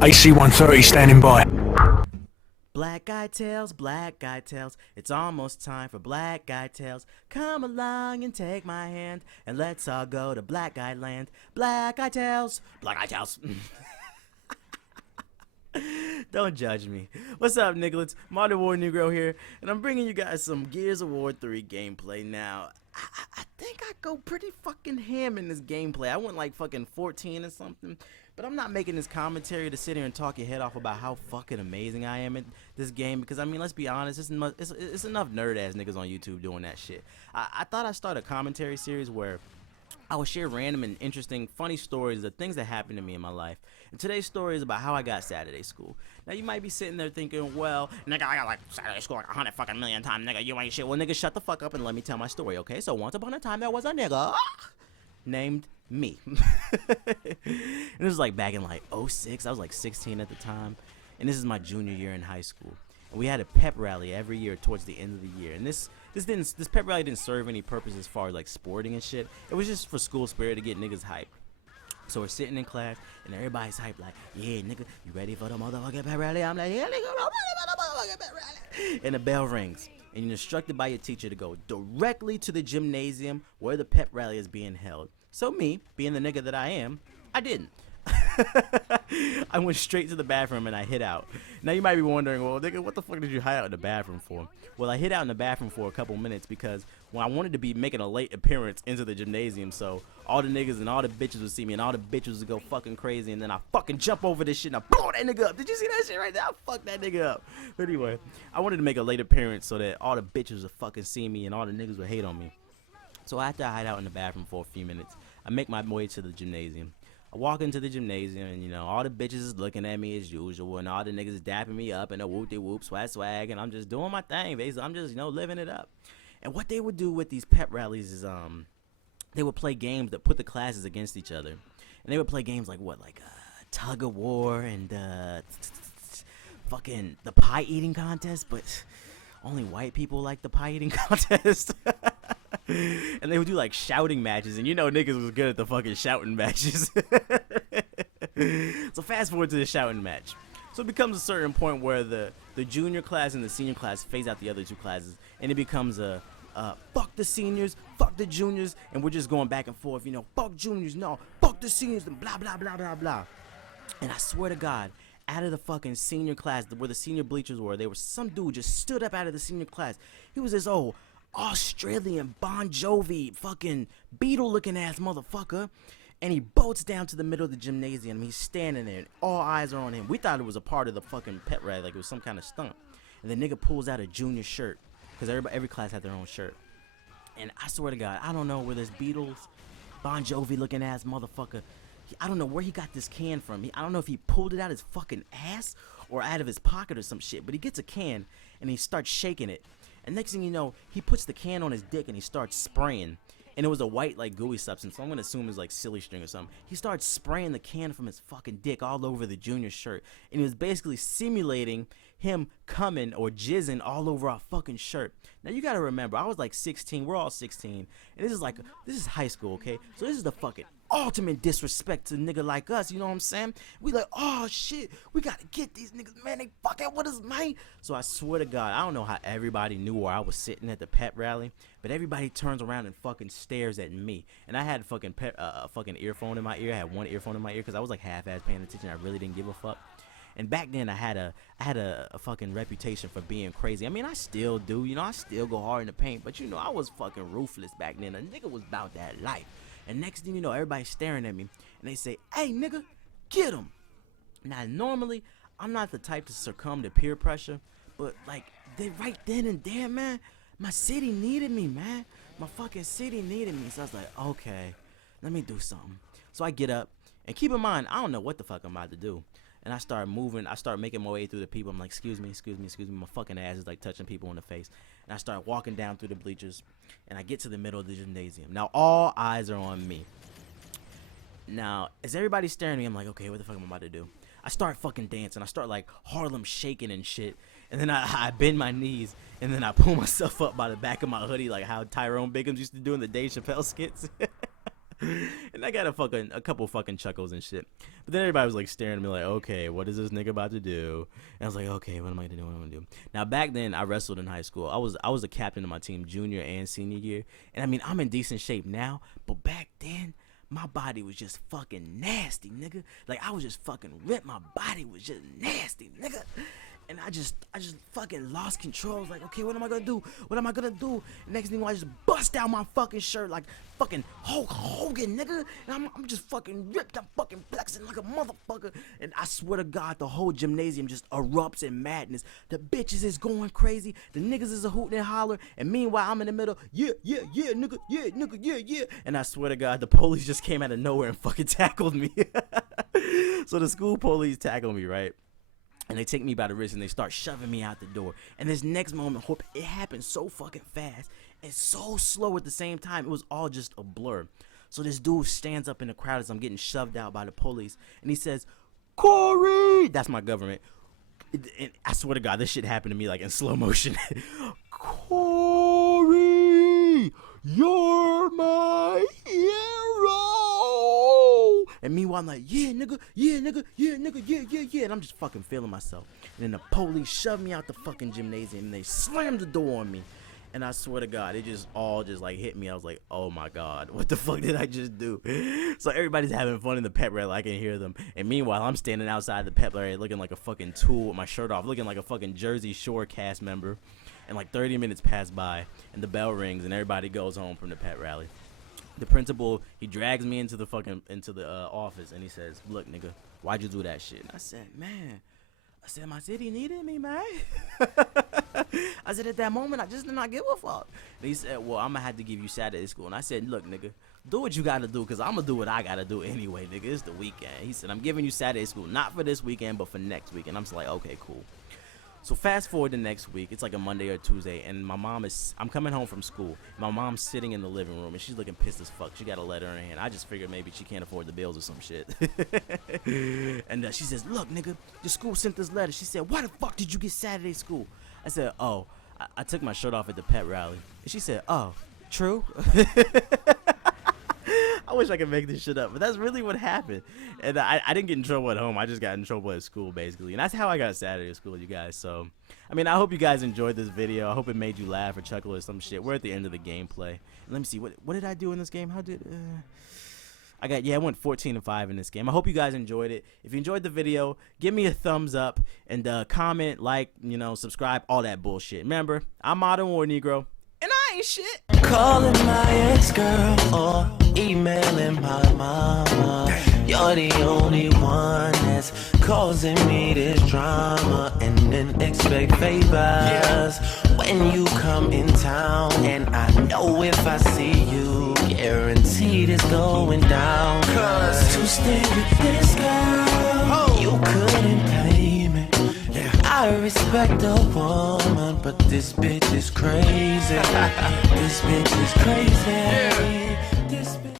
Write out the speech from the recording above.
AC-130 standing by. Black guy tales, it's almost time for black guy tales. Come along and take my hand, and let's all go to black guy land. Black guy tales, black guy tales. Don't judge me. What's up, nigglets? Modern War Negro here, and I'm bringing you guys some Gears of War 3 gameplay. Now, I think I go pretty fucking ham in this gameplay. I went like fucking 14 or something. But I'm not making this commentary to sit here and talk your head off about how fucking amazing I am at this game. Because, I mean, let's be honest, it's enough nerd-ass niggas on YouTube doing that shit. I thought I'd start a commentary series where I will share random and interesting, funny stories of things that happened to me in my life. And today's story is about how I got Saturday school. Now, you might be sitting there thinking, well, nigga, I got like Saturday school like 100 fucking million times, nigga, you ain't shit. Well, nigga, shut the fuck up and let me tell my story, okay? So, once upon a time, there was a nigga named me. And this was like back in like '06. I was like 16 at the time, and this is my junior year in high school. And we had a pep rally every year towards the end of the year. And this pep rally didn't serve any purpose as far as like sporting and shit. It was just for school spirit to get niggas hype. So we're sitting in class and everybody's hype like, yeah, nigga, you ready for the motherfucking pep rally? I'm like, yeah, nigga, I'm ready for the motherfucking pep rally. And the bell rings. And you're instructed by your teacher to go directly to the gymnasium where the pep rally is being held. So me, being the nigga that I am, I didn't. I went straight to the bathroom and I hid out. Now you might be wondering, well, nigga, what the fuck did you hide out in the bathroom for? Well, I hid out in the bathroom for a couple minutes because when I wanted to be making a late appearance into the gymnasium, so all the niggas and all the bitches would see me and all the bitches would go fucking crazy, and then I fucking jump over this shit and I blow that nigga up. Did you see that shit right there? I fucked that nigga up. But anyway, I wanted to make a late appearance so that all the bitches would fucking see me and all the niggas would hate on me. So after I hide out in the bathroom for a few minutes, I make my way to the gymnasium. I walk into the gymnasium and, you know, all the bitches is looking at me as usual and all the niggas is dapping me up and a whoop-de-whoop, swag, and I'm just doing my thing, basically. I'm just, you know, living it up. And what they would do with these pep rallies is they would play games that put the classes against each other. And they would play games like what? Like tug of war and fucking the pie eating contest, but only white people like the pie eating contest. And they would do like shouting matches, and you know niggas was good at the fucking shouting matches. So fast forward to the shouting match. So it becomes a certain point where the junior class and the senior class phase out the other two classes, and it becomes a fuck the seniors, fuck the juniors, and we're just going back and forth, you know, fuck juniors, no, fuck the seniors, and blah blah blah blah blah. And I swear to God, out of the fucking senior class where the senior bleachers were, there was some dude just stood up out of the senior class. He was this old Australian Bon Jovi fucking Beatle looking ass motherfucker, and he bolts down to the middle of the gymnasium. He's standing there and all eyes are on him. We thought it was a part of the fucking pet rally, like it was some kind of stunt. And the nigga pulls out a junior shirt, because every class had their own shirt. And I swear to God, I don't know where this Beatles Bon Jovi looking ass motherfucker, I don't know where he got this can from. I don't know if he pulled it out his fucking ass or out of his pocket or some shit, but he gets a can and he starts shaking it. And next thing you know, he puts the can on his dick and he starts spraying. And it was a white, like, gooey substance, so I'm gonna assume it's like silly string or something. He starts spraying the can from his fucking dick all over the junior shirt. And he was basically simulating him coming or jizzing all over our fucking shirt. Now you gotta remember, I was like 16, we're all 16, and this is high school, okay? So this is the fucking ultimate disrespect to a nigga like us, you know what I'm saying? We like, oh shit, we gotta get these niggas, man, they fucking with us, man. So I swear to God, I don't know how everybody knew where I was sitting at the pep rally, but everybody turns around and fucking stares at me. And I had fucking fucking earphone in my ear. I had one earphone in my ear because I was like half-ass paying attention. I really didn't give a fuck. And back then I had a fucking reputation for being crazy. I mean, I still do, you know, I still go hard in the paint, but you know, I was fucking ruthless back then. A nigga was about that life. And next thing you know, everybody's staring at me and they say, hey nigga, get him. Now normally I'm not the type to succumb to peer pressure, but like they right then and there, man, my city needed me, man. My fucking city needed me. So I was like, okay, let me do something. So I get up, and keep in mind, I don't know what the fuck I'm about to do. And I start moving, I start making my way through the people. I'm like, excuse me. My fucking ass is like touching people in the face. And I start walking down through the bleachers, and I get to the middle of the gymnasium. Now all eyes are on me. Now, as everybody's staring at me, I'm like, okay, what the fuck am I about to do? I start fucking dancing. I start like Harlem shaking and shit. And then I bend my knees, and then I pull myself up by the back of my hoodie like how Tyrone Biggums used to do in the Dave Chappelle skits. And And I got a couple fucking chuckles and shit. But then everybody was like staring at me like, okay, what is this nigga about to do? And I was like, okay, what am I gonna do? What am I gonna do? Now back then I wrestled in high school. I was a captain of my team junior and senior year. And I mean, I'm in decent shape now, but back then my body was just fucking nasty, nigga. Like I was just fucking ripped. My body was just nasty, nigga. And I just fucking lost control. I was like, okay, what am I gonna do? What am I gonna do? And next thing I just bust out my fucking shirt like fucking Hulk Hogan, nigga. And I'm just fucking ripped. I'm fucking flexing like a motherfucker. And I swear to God, the whole gymnasium just erupts in madness. The bitches is going crazy. The niggas is a hooting and holler. And meanwhile, I'm in the middle. Yeah, nigga, yeah. And I swear to God, the police just came out of nowhere and fucking tackled me. So the school police tackled me, right? And they take me by the wrist and they start shoving me out the door. And this next moment, it happened so fucking fast and so slow at the same time. It was all just a blur. So this dude stands up in the crowd as I'm getting shoved out by the police. And he says, Corey! That's my government. And I swear to God, this shit happened to me like in slow motion. Corey! You're my hero! And meanwhile, I'm like, yeah, nigga. And I'm just fucking feeling myself. And then the police shoved me out the fucking gymnasium and they slammed the door on me. And I swear to God, it just all just like hit me. I was like, oh my God, what the fuck did I just do? So everybody's having fun in the pep rally. I can hear them. And meanwhile, I'm standing outside the pep rally looking like a fucking tool with my shirt off, looking like a fucking Jersey Shore cast member. And like 30 minutes pass by and the bell rings and everybody goes home from the pep rally. The principal, he drags me into the office and he says, look, nigga, why'd you do that shit? And I said, man, my city needed me, man. I said, at that moment, I just did not give a fuck. And he said, well, I'm gonna have to give you Saturday school. And I said, look, nigga, do what you gotta do, because I'm gonna do what I gotta do anyway, nigga. It's the weekend. He said, I'm giving you Saturday school, not for this weekend, but for next week. And I'm just like, okay, cool. So fast forward to next week. It's like a Monday or Tuesday, and I'm coming home from school. My mom's sitting in the living room, and she's looking pissed as fuck. She got a letter in her hand. I just figured maybe she can't afford the bills or some shit. And she says, look, nigga, the school sent this letter. She said, why the fuck did you get Saturday school? I said, oh, I took my shirt off at the pep rally. And she said, oh, true? I wish I could make this shit up, but that's really what happened. And I didn't get in trouble at home. I just got in trouble at school, basically. And that's how I got Saturday school, you guys. So, I mean, I hope you guys enjoyed this video. I hope it made you laugh or chuckle or some shit. We're at the end of the gameplay. And let me see. What did I do in this game? I went 14-5 in this game. I hope you guys enjoyed it. If you enjoyed the video, give me a thumbs up and comment, like, subscribe, all that bullshit. Remember, I'm Modern War Negro, and I ain't shit. Calling my ex-girl or emailing my mama. You're the only one that's causing me this drama, and then expect favors when you come in town. And I know if I see you, guaranteed it's going down. Cause to stay with this girl, you couldn't pay me. I respect a woman, but this bitch is crazy. This bitch is crazy.